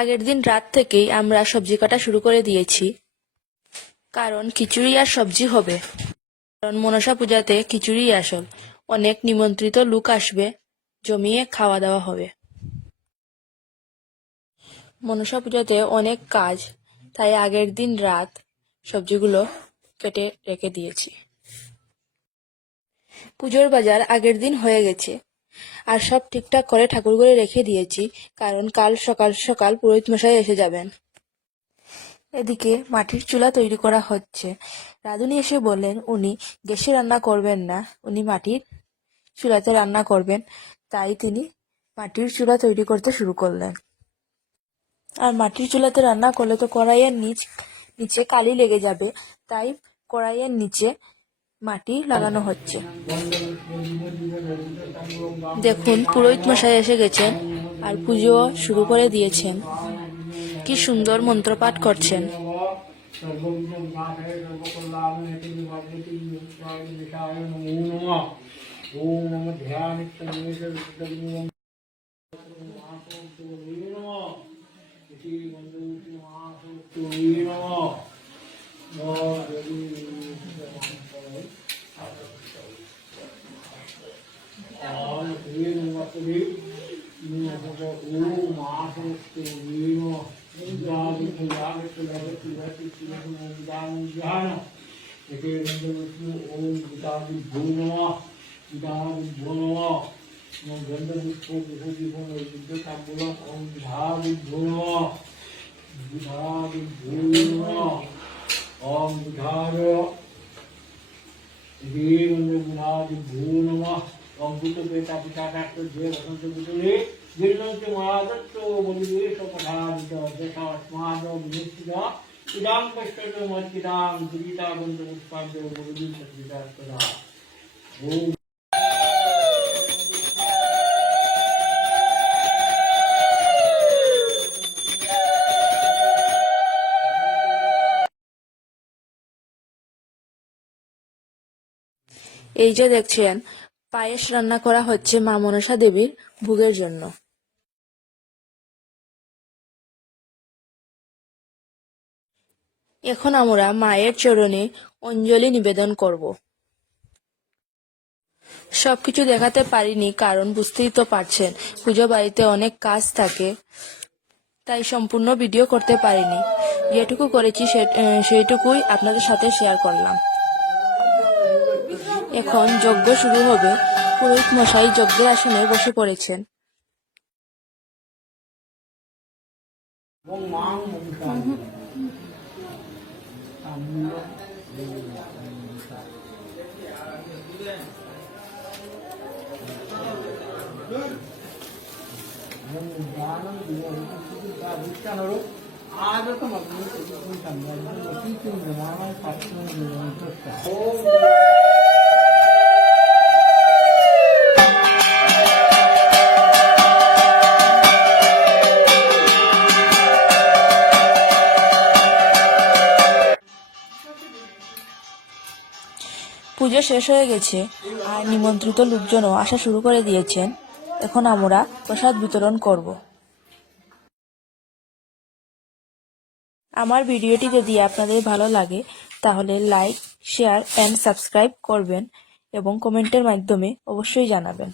আগের দিন রাত থেকেই আমরা সবজি কাটা শুরু করে দিয়েছি, কারণ খিচুড়ি আর সবজি হবে। কারণ মনসা পূজাতে খিচুড়ি আসল, অনেক নিমন্ত্রিত লোক আসবে, জমিয়ে খাওয়া দাওয়া হবে। মনসা পূজাতে অনেক কাজ, তাই আগের দিন রাত সবজিগুলো কেটে রেখে দিয়েছি। পুজোর বাজার আগের দিন হয়ে গেছে, আর সব ঠিকঠাক করে ঠাকুর ঘরে রেখে দিয়েছি, কারণ কাল সকাল সকাল পুরোহিত মশাই এসে যাবেন। এদিকে মাটির চুলা তৈরি করা হচ্ছে। রাঁধুনি এসে বললেন উনি গ্যাসে রান্না করবেন না, উনি মাটির চুলাতে রান্না করবেন, তাই তিনি মাটির চুলা তৈরি করতে শুরু করলেন। আর মাটির চুলাতে রান্না করলে তো কড়াইয়ের নিচে কালি লেগে যাবে, তাই কড়াইয়ের নিচে মাটি লাগানো হচ্ছে। দেখুন পুরোহিত মশাই এসে গেছেন আর পুজো শুরু করে দিয়েছেন। কি সুন্দর মন্ত্রপাঠ করছেন। এই যে দেখছেন পায়েস রান্না করা হচ্ছে মা মনসা দেবীর ভোগের জন্য। এখন আমরা মায়ের চরণে অঞ্জলি নিবেদন করব। সবকিছু দেখাতে পারিনি, কারণ বুঝতেই তো পারছেন পুজো বাড়িতে অনেক কাজ থাকে, তাই সম্পূর্ণ ভিডিও করতে পারিনি। যেটুকু করেছি সেইটুকুই আপনাদের সাথে শেয়ার করলাম। এখন যজ্ঞ শুরু হবে। পুরোহিত মশাই যজ্ঞের আসনে বসে পড়েছেন। পুজো শেষ হয়ে গেছে আর নিমন্ত্রিত লোকজনও আসা শুরু করে দিয়েছেন। এখন আমরা প্রসাদ বিতরণ করব। আমার ভিডিওটি যদি আপনাদের ভালো লাগে তাহলে লাইক, শেয়ার এন্ড সাবস্ক্রাইব করবেন এবং কমেন্টের মাধ্যমে অবশ্যই জানাবেন।